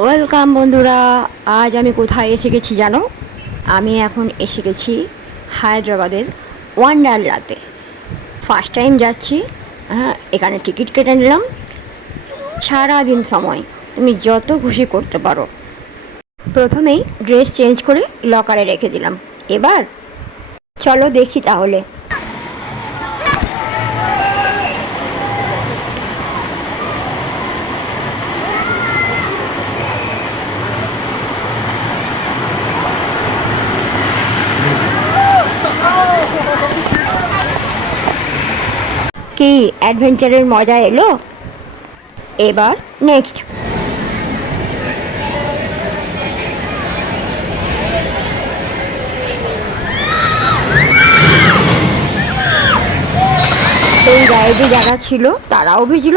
Welcome বন্ধুরা। আজ আমি কোথায় এসে গেছি জানো? আমি এখন এসে গেছি হায়দ্রাবাদের ওয়ান্ডারলাতে। ফার্স্ট টাইম যাচ্ছি। হ্যাঁ, এখানে টিকিট কেটে নিলাম। সারাদিন সময় তুমি যত খুশি করতে পারো। প্রথমেই ড্রেস চেঞ্জ করে লকারে রেখে দিলাম। এবার চলো দেখি তাহলে। কি অ্যাডভেঞ্চারের মজা এলো? এবার নেক্সট। এই রাইডে যারা ছিল তারাও ভিজল,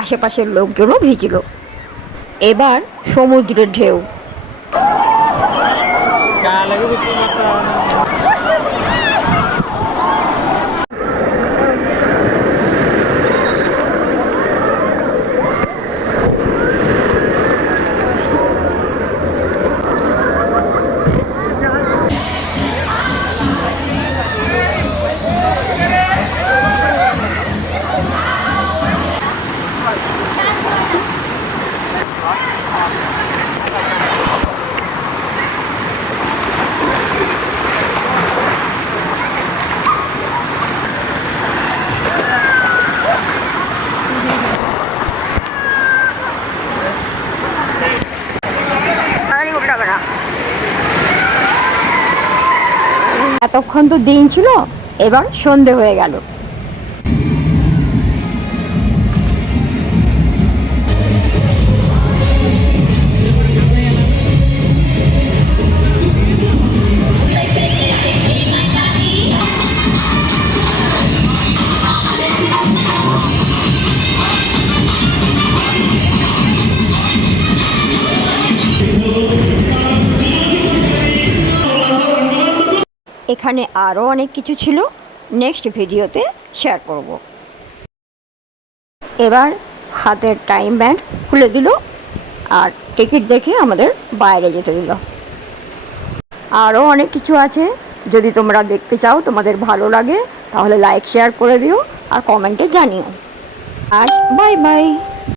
আশেপাশের লোকজনও ভিজল। এবার সমুদ্রের ঢেউ। এতক্ষণ তো দিন ছিল, এবার সন্ধে হয়ে গেল। এখানে আরও অনেক কিছু ছিল, নেক্সট ভিডিওতে শেয়ার করব। এবার হাতের টাইম ব্যান্ড খুলে দিল আর টিকিট দেখে আমাদের বাইরে যেতে দিল। আরও অনেক কিছু আছে, যদি তোমরা দেখতে চাও, তোমাদের ভালো লাগে, তাহলে লাইক শেয়ার করে দিও আর কমেন্টে জানিও। আজ বাই বাই।